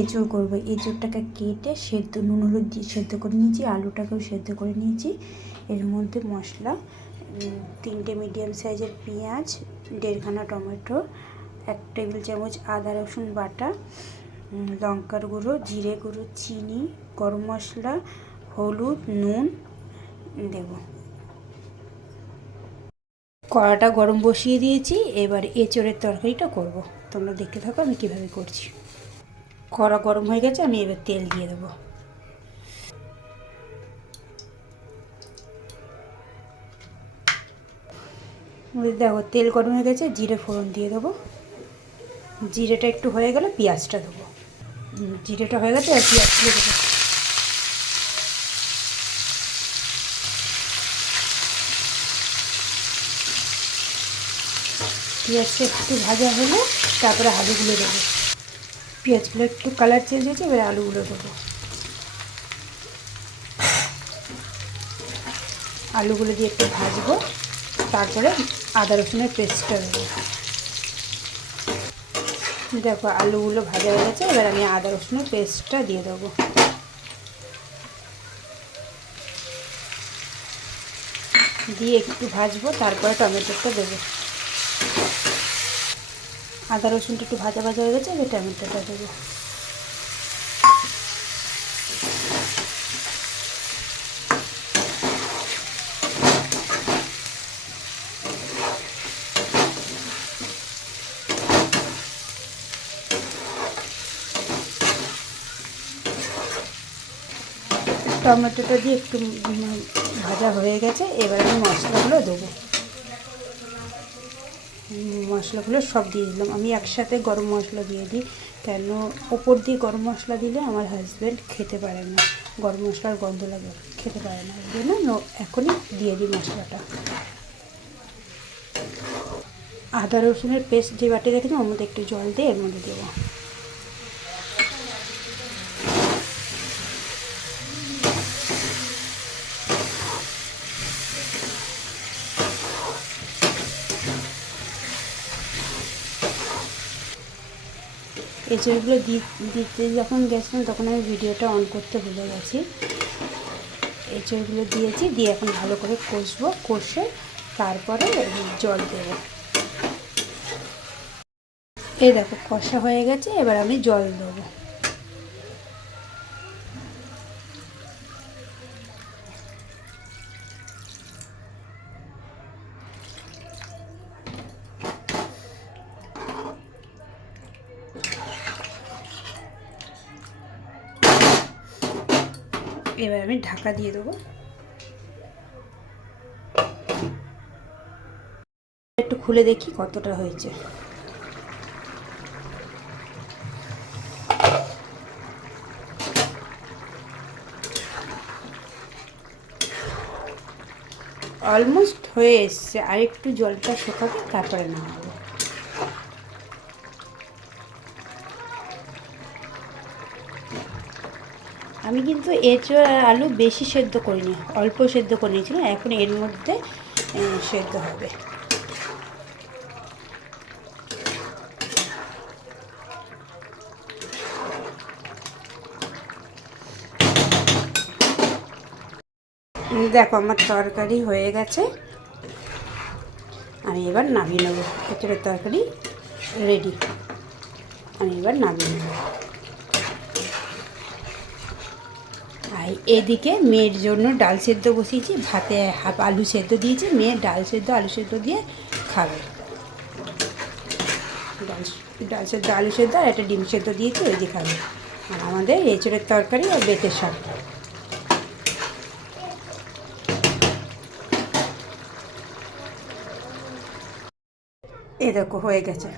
এঁচোড় করবো। এঁচোড়টাকে কেটে সেদ্ধ নুন হলুদ দিয়ে সেদ্ধ করে নিয়েছি, আলুটাকেও সেদ্ধ করে নিয়েছি। এর মধ্যে মশলা 3টে মিডিয়াম সাইজের পেঁয়াজ, 1.5খানা টমেটো, 1 টেবিল চামচ আদা রসুন বাটা, লঙ্কার গুঁড়ো, জিরে গুঁড়ো, চিনি, গরম মশলা, হলুদ, নুন দেব। কড়াটা গরম বসিয়ে দিয়েছি, এবার এঁচোড়ের তরকারিটা করব। তোমরা দেখতে থাকো আমি কীভাবে করছি। কড়া গরম হয়ে গেছে, আমি এবার তেল দিয়ে দেবো। দেখো তেল গরম হয়ে গেছে, জিরে ফোড়ন দিয়ে দেবো। জিরেটা একটু হয়ে গেলে পেঁয়াজটা দেবো। জিরেটা হয়ে গেছে, আর পেঁয়াজ দিয়ে দেবো। পেঁয়াজটা একটু ভাজা হলে তারপরে আলুগুলো দেবো। পেঁয়াজগুলো একটু কালার চেঞ্জ হয়েছে, এবারে আলুগুলো দেবো। আলুগুলো দিয়ে একটু ভাজবো, তারপরে আদা রসুনের পেস্টটা দেবো। দেখো আলুগুলো ভাজা হয়ে গেছে, এবার আমি আদা রসুনের পেস্টটা দিয়ে দেবো। দিয়ে একটু ভাজবো, তারপরে টমেটোটা দেবো। আদা রসুনটা একটু ভাজা ভাজা হয়ে গেছে, এবার টমেটোটা দেবো। টমেটোটা দিয়ে একটু ভাজা হয়ে গেছে, এবার আমি মশলাগুলো দেবো। মশলাগুলো সব দিয়ে দিলাম। আমি একসাথে গরম মশলা দিয়ে দিই, কেন ওপর দিয়ে গরম মশলা দিলে আমার হাজব্যান্ড খেতে পারে না, গরম মশলার গন্ধ লাগে, খেতে পারে না, এই জন্য এখনই দিয়ে দিই মশলাটা। আদা রসুনের পেস্ট যে বাটি রেখেছি ওর মধ্যে একটু জল দিয়ে এর মধ্যে দেবো। এঁচড়গুলো দিতে যখন গেছিলাম তখন আমি ভিডিওটা অন করতে ভুলে গেছি। এঁচড়গুলো দিয়েছি, দিয়ে এখন ভালো করে কষবো, কষে তারপরে জল দেবো। এই দেখো কষা হয়ে গেছে, এবার আমি জল দেবো। এবার আমি ঢাকা দিয়ে দেবো। একটু খুলে দেখি কতটা হয়েছে। অলমোস্ট হয়ে এসছে, আর একটু জলটা শুকাবে, তারপরে নামাবো। আমি কিন্তু এঁচড় আর আলু বেশি সেদ্ধ করিনি, অল্প সেদ্ধ করে নিয়েছিলাম, এখন এর মধ্যে সেদ্ধ হবে। দেখো আমার তরকারি হয়ে গেছে, আমি এবার নামিয়ে নেবো। এঁচড়ের তরকারি রেডি, আমি এবার নামিয়ে নেব। আর এদিকে মেয়ের জন্য ডাল সেদ্ধ বসিয়েছি, ভাতে হাফ আলু সেদ্ধ দিয়েছি, মেয়ে ডাল সেদ্ধ আলু সেদ্ধ দিয়ে খাবে। ডাল সেদ্ধ আলু সেদ্ধ আর একটা ডিম সেদ্ধ দিয়েছি, ওই দিয়ে খাবে। আর আমাদের এঁচড়ের তরকারি আর বেতের শাক। এ দেখো হয়ে গেছে।